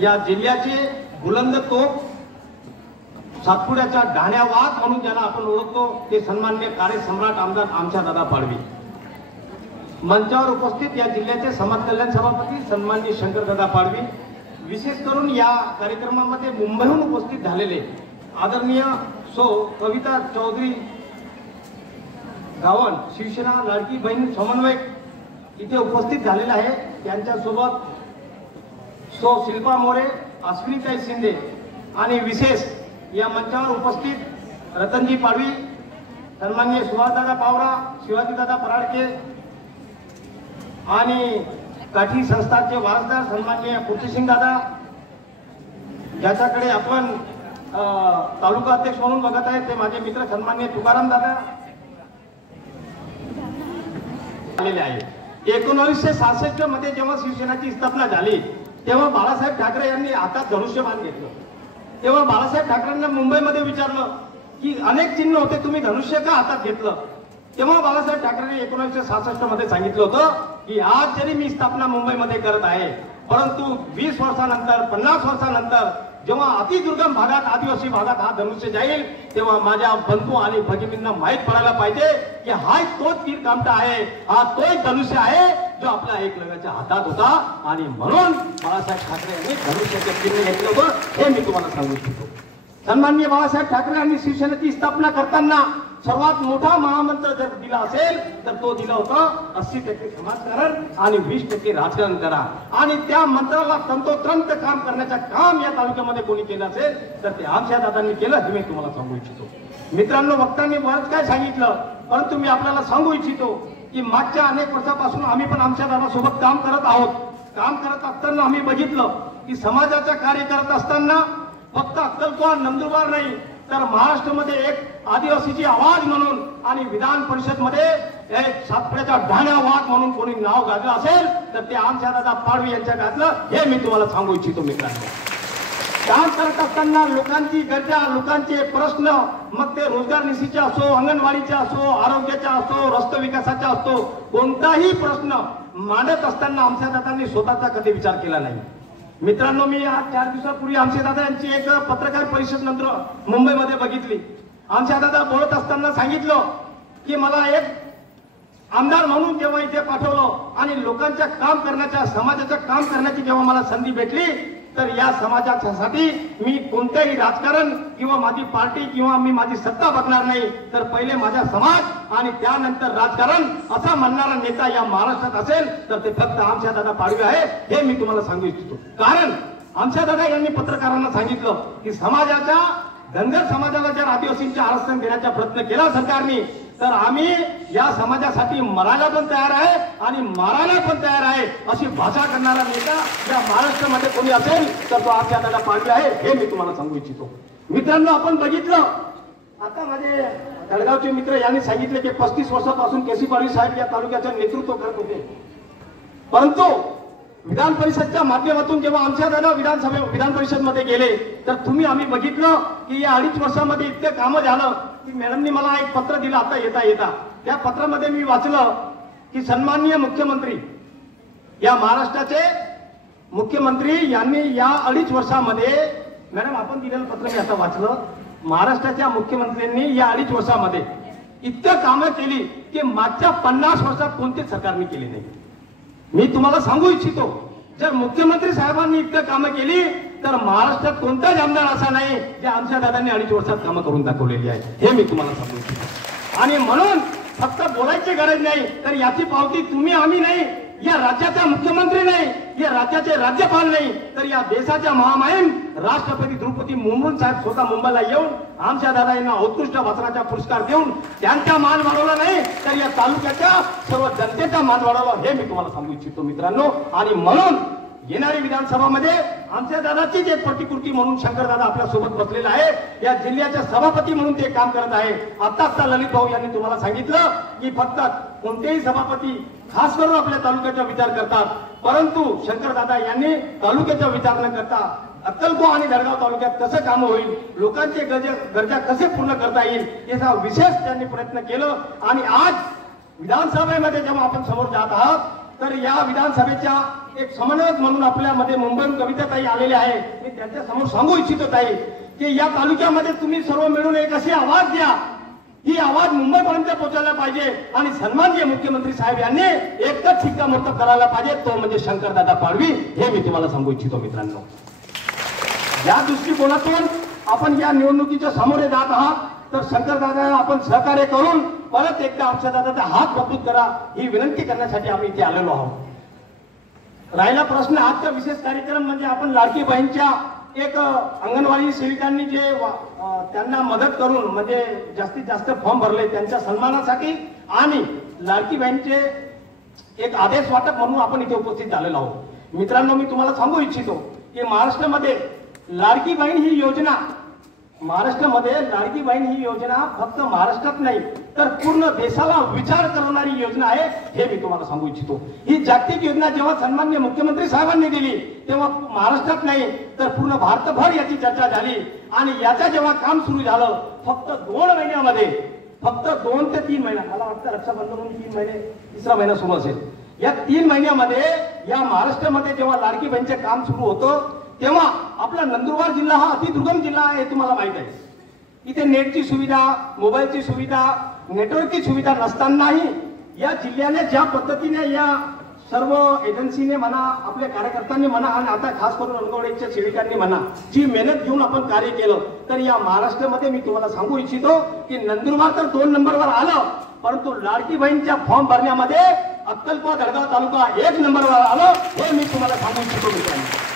या जिल्ह्याचे बुलंद तोफ सातपुड्याच्या ढाण्या वाघ म्हणून ज्याला आपण ओळखतो ते सन्माननीय कार्यसम्राट आमदार आमच्यादादा पाडवी। मंचावर उपस्थित या जिल्ह्याचे समाज कल्याण सभापती सन्माननीय शंकरदादा पाडवी, विशेष करून या कार्यक्रमामध्ये मुंबईहून उपस्थित झालेले आदरणीय सो कविता चौधरी गावण शिवसेना लाडकी बहीण समन्वयक इथे उपस्थित झालेला आहे। त्यांच्यासोबत सो शिल्पा मोरे, अश्विनीताई शिंदे आणि विशेष या मंचावर उपस्थित रतनजी पाडवी, सन्माननीय सुभाषदादा पावरा, शिवाजीदादा पराडके आणि काठी संस्थाचे वारसदार सन्माननीय कुर्तीसिंग दादा, ज्याच्याकडे आपण तालुका अध्यक्ष म्हणून बघत आहेत ते माझे मित्र सन्माननीय तुकाराम दादा आलेले आहे। 1966 मध्ये जेव्हा शिवसेनेची स्थापना झाली तेव्हा बाळासाहेब ठाकरे यांनी हातात धनुष्यबाण घेतलं। तेव्हा बाळासाहेब ठाकरेंना मुंबईमध्ये विचारलं की अनेक चिन्ह होते, तुम्ही धनुष्य का हातात घेतलं? तेव्हा बाळासाहेब ठाकरेंनी 1966 मध्ये सांगितलं होतं की आज जरी मी स्थापना मुंबईमध्ये करत आहे, परंतु 20 वर्षानंतर 50 वर्षानंतर जेव्हा अतिदुर्गम भागात आदिवासी भागात हा धनुष्य जाईल तेव्हा माझ्या बंधू आणि भगिनींना माहीत पडायला पाहिजे की हा तोच तीर कामटा आहे, हा तोच धनुष्य आहे जो आपल्या एकलव्याच्या हातात होता। आणि म्हणून बाळासाहेब ठाकरे यांनी धनुष्याचे चिन्ह घेतलं होतं हे मी तुम्हाला सांगू इच्छितो। सन्माननीय बाळासाहेब ठाकरे यांनी शिवसेनेची स्थापना करताना सर्वात मोठा महामंत्र जर दिला असेल तर तो दिला होता 80% समाजकारण आणि 20% राजकारण करा। आणि त्या मंत्राला तंतोतंत काम करण्याचं काम या तालुक्यामध्ये कोणी केलं असेल तर ते आमच्या दादांनी केलं हे मी तुम्हाला सांगू इच्छितो। मित्रांनो, वक्त्यांनी बरंच काय सांगितलं, परंतु मी आपल्याला सांगू इच्छितो की मागच्या अनेक वर्षापासून आम्ही पण आमच्या दादासोबत काम करत आहोत। काम करत असताना आम्ही बघितलं की समाजाचं कार्य करत असताना फक्त अक्कलकोट नंदुरबार नाही तर महाराष्ट्रामध्ये एक आदिवासीची आवाज म्हणून आणि विधान परिषद मध्ये एक सातपुड्याचा ढाण्या वाघ म्हणून कोणी नाव गाजलं असेल तर ते आमच्या दादा पाडवी यांच्या गाजलं हे मी तुम्हाला सांगू इच्छितो। मित्रांनो, काम करत असताना लोकांची गरजा, लोकांचे प्रश्न, मग ते रोजगार निधीचे असो, अंगणवाडीचे असो, आरोग्याचा असो, रस्ते विकासाचा असो, कोणताही प्रश्न मांडत असताना आमच्या दादांनी स्वतःचा कधी विचार केला नाही। मित्रांनो, मी आज 4 दिवसापूर्वी आमचे दादा यांची एक पत्रकार परिषद नंतर मुंबईमध्ये बघितली। आमच्या दादा बोलत असताना सांगितलं की मला एक आमदार म्हणून जेव्हा इथे पाठवलं आणि लोकांच्या काम करण्याच्या, समाजाचं काम करण्याची जेव्हा मला संधी भेटली तर या समाजासाठी मी कोणतेही राजकारण किंवा माझी पार्टी किंवा मी माझी सत्ता बघणार नाही, तर पहिले माझा समाज आणि त्यानंतर राजकारण असा म्हणणारा नेता या महाराष्ट्रात असेल तर ते फक्त आमच्या दादा पाडवी आहे हे मी तुम्हाला सांगू इच्छितो। कारण आमच्या दादा यांनी पत्रकारांना सांगितलं की समाजाच्या धनगर समाजाला जर आदिवासींचे आरक्षण देण्याचा प्रयत्न केला सरकारने तर आम्ही या समाजासाठी मरायला पण तयार आहे आणि मारायला पण तयार आहे अशी भाषा करणारा नेता या महाराष्ट्रामध्ये कोणी असेल तर तो आमच्या दादा पाडवी आहे हे मी तुम्हाला सांगू इच्छितो। मित्रांनो, आपण बघितलं आता माझे जळगावचे मित्र यांनी सांगितले की 35 वर्षापासून केसी पाडवी साहेब या तालुक्याचं नेतृत्व करत होते, परंतु विधान परिषदच्या माध्यमातून जेव्हा आमच्या दादा विधान परिषद मध्ये गेले तर आम्ही बघितलं की या 2.5 वर्षामध्ये इतकं कामं झालं की मॅडमनी मला एक पत्र दिलं आता येता त्या पत्रामध्ये मी वाचलं की सन्माननीय मुख्यमंत्री या महाराष्ट्राचे मुख्यमंत्री यांनी या 2.5 वर्षामध्ये, मॅडम आपण दिलेलं पत्र मी आता वाचलं, महाराष्ट्राच्या मुख्यमंत्र्यांनी या 2.5 वर्षामध्ये इतकं कामं केली की मागच्या 50 वर्षात कोणतेच सरकारने केली नाही। मी तुम्हाला सांगू इच्छितो, जर मुख्यमंत्री साहेबांनी इतकं कामं केली तर महाराष्ट्रात कोणताच आमदार असा नाही जे आमच्या दादांनी 2.5 वर्षात कामं करून दाखवलेली आहे हे मी तुम्हाला सांगू इच्छितो। आणि म्हणून फक्त बोलायची गरज नाही तर याची पावती तुम्ही आम्ही नाही, या राज्याचा मुख्यमंत्री नाही, या राज्याचे राज्यपाल नाही, तर या देशाच्या महामहिम राष्ट्रपती द्रौपदी मुर्मू साहेब स्वतः मुंबईला येऊन आमच्या दादा यांना उत्कृष्ट वाचनाचा पुरस्कार देऊन त्यांचा मान वाढवला नाही तर या तालुक्याच्या सर्व जनतेचा मान वाढवला हे मी तुम्हाला सांगू इच्छितो। मित्रांनो, आणि म्हणून येणारी विधानसभामध्ये आमच्या दादाचीच एक प्रतिकृती म्हणून शंकरदादा आपल्या सोबत बसलेला आहे, या जिल्ह्याचे सभापती म्हणून ते काम करत आहे। आता ललित भाऊ यांनी तुम्हाला सांगितलं की फक्त कोणतेही सभापती खास करून आपल्या तालुक्याचा विचार करतात, परंतु शंकरदादा यांनी तालुक्याचा विचार न करता अक्कलकोट आणि जळगाव तालुक्यात कसं काम होईल, लोकांचे गरजा कसे पूर्ण करता येईल याचा विशेष त्यांनी प्रयत्न केलं। आणि आज विधानसभेमध्ये जेव्हा आपण समोर जात आहात तर या विधानसभेच्या एक समन्वयक म्हणून आपल्यामध्ये मुंबईहून कविताताई आलेले आहे, मी त्यांच्या समोर सांगू इच्छितो ताई की या तालुक्यामध्ये तुम्ही सर्व मिळून एक अशी आवाज द्या, ही आवाज मुंबईपर्यंत पोहोचायला पाहिजे आणि सन्माननीय मुख्यमंत्री साहेब यांनी एकच शिक्कामोर्तब करायला पाहिजे, तो म्हणजे शंकरदादा पाडवी. हे मी तुम्हाला सांगू इच्छितो मित्रांनो. या दृष्टिकोनातून आपण या निवडणुकीच्या सामोरे जात आहात, तर शंकरदादा आपण सहकार्य करून परत एकदा आमच्या दादाचा हात मजबूत करा ही विनंती करण्यासाठी आम्ही इथे आलेलो आहोत. राहिला प्रश्न आजचा विशेष कार्यक्रम म्हणजे आपण लाडकी बहीणच्या एक अंगणवाडी सेविकांनी जे त्यांना मदत करून म्हणजे जास्तीत जास्त फॉर्म भरले त्यांच्या सन्मानासाठी आणि लाडकी बहीणचे एक आदेश वाटप म्हणून आपण इथे उपस्थित झालेलो आहोत. मित्रांनो, मी तुम्हाला सांगू इच्छितो की महाराष्ट्रामध्ये लाडकी बहीण ही योजना फक्त महाराष्ट्रात नाही तर पूर्ण देशाला विचार करणारी योजना आहे, हे मी तुम्हाला सांगू इच्छितो. ही जागतिक योजना जेव्हा सन्माननीय मुख्यमंत्री साहेबांनी दिली तेव्हा महाराष्ट्रात नाही तर पूर्ण भारतभर याची चर्चा झाली आणि याचा जेव्हा काम सुरू झालं फक्त 2 महिन्यामध्ये, फक्त 2 ते 3 महिना, मला वाटतं रक्षाबंधन 3 महिने, तिसरा महिना सुरू असेल, या 3 महिन्यामध्ये या महाराष्ट्रामध्ये जेव्हा लाडकी बहीणचे काम सुरू होतं तेव्हा आपला नंदुरबार जिल्हा हा अतिदुर्गम जिल्हा आहे, हे तुम्हाला माहित आहे. इथे नेटची सुविधा, मोबाईलची सुविधा, नेटवर्कची सुविधा नसतानाही या जिल्ह्याने ज्या पद्धतीने या सर्व एजन्सीने म्हणा, आपल्या कार्यकर्त्यांनी म्हणा आणि आता खास करून अंगणवाडीच्या सेविकांनी म्हणा जी मेहनत घेऊन आपण कार्य केलं, तर या महाराष्ट्रामध्ये मी तुम्हाला सांगू इच्छितो की नंदुरबार तर 2 नंबरवर आलं, परंतु लाडकी बहीणच्या फॉर्म भरण्यामध्ये अक्कलकोट धडगाव तालुका 1 नंबरवर आलं, हे मी तुम्हाला सांगू इच्छितो मित्रांनो.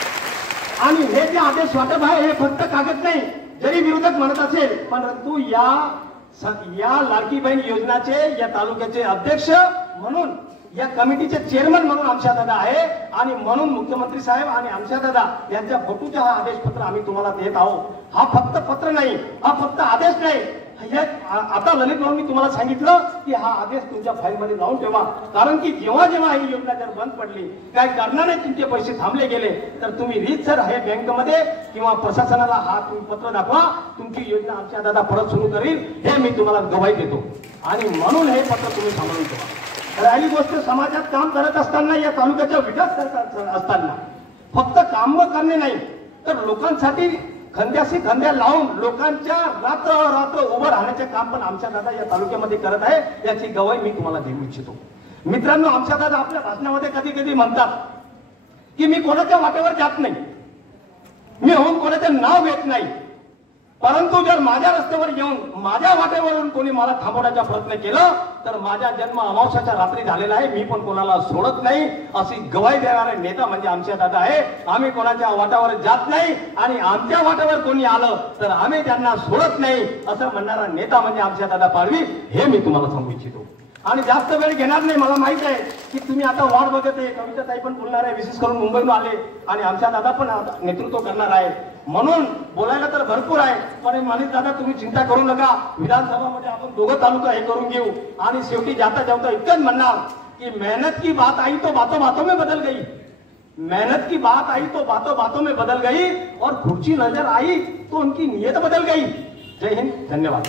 आणि हे जे आदेश वाटप आहे हे फक्त कागद नाही, जरी विरोधक म्हणत असेल परंतु या लाडकी बहीण योजनाचे या तालुक्याचे अध्यक्ष म्हणून, या कमिटीचे चेअरमन म्हणून आमच्या दादा आहे आणि म्हणून मुख्यमंत्री साहेब आणि आमच्या दादा यांच्या फोटोचा हा आदेश पत्र आम्ही तुम्हाला देत आहोत. हा फक्त पत्र नाही, हा फक्त आदेश नाही, आता ललित भाऊ मी तुम्हाला सांगितलं की हा आदेश तुमच्या फाईलमध्ये लावून ठेवा, कारण की जेव्हा जेव्हा ही योजना जर बंद पडली, काय कारणाने तुमचे पैसे थांबले गेले तर तुम्ही रीतसर हे बँकेमध्ये किंवा प्रशासनाला हा तुम्ही पत्र दाखवा, तुमची योजना आमच्या दादा परत सुरू करील, हे मी तुम्हाला गवाही देतो. आणि म्हणून हे पत्र तुम्ही सांभाळून ठेवा. राहिली गोष्ट समाजात काम करत असताना, या तालुक्याचा विकास करत असताना फक्त काम करणे नाही तर लोकांसाठी खंद्याशी खंद्या लावून लोकांच्या रात्र उभं राहण्याचे काम पण आमच्या दादा या तालुक्यामध्ये करत आहे, याची गवाही मी तुम्हाला देऊ इच्छितो. मित्रांनो, आमच्या दादा आपल्या भाषणामध्ये कधी कधी म्हणतात की मी कोणाच्या वाटेवर जात नाही, मी होऊन कोणाचे नाव घेत नाही, परंतु जर माझ्या रस्त्यावर येऊन माझ्या वाटेवरून कोणी मला थांबवण्याचा प्रयत्न केला तर माझा जन्म अमावस्याच्या रात्री झालेला आहे, मी पण कोणाला सोडत नाही, अशी गवाही देणारे नेता म्हणजे आमच्या दादा आहे. आम्ही कोणाच्या वाटावर जात नाही आणि आमच्या वाटावर कोणी आलं तर आम्ही त्यांना सोडत नाही, असं म्हणणारा नेता म्हणजे आमच्या दादा पाडवी, हे मी तुम्हाला सांगू इच्छितो. आणि जास्त वेळ घेणार नाही, मला माहित आहे की तुम्ही आता वाट बघत आहे, कविताताई पण बोलणार आहे, विशेष करून मुंबईहून आले आणि आमच्या दादा पण नेतृत्व करणार आहे, म्हणून बोलायला तर भरपूर आहे. पण माणिक दादा तुम्ही चिंता करू नका, विधानसभामध्ये आपण दोघं तालुका हे करून घेऊ आणि शेवटी जाता जाता इतकंच म्हणणार की मेहनत की बात आई तो बातों बातों में बदल गई, मेहनत की बात आई तो बातों बातों में बदल गई और खुर्ची नजर आई तो उनकी नीयत बदल गई. जय हिंद, धन्यवाद.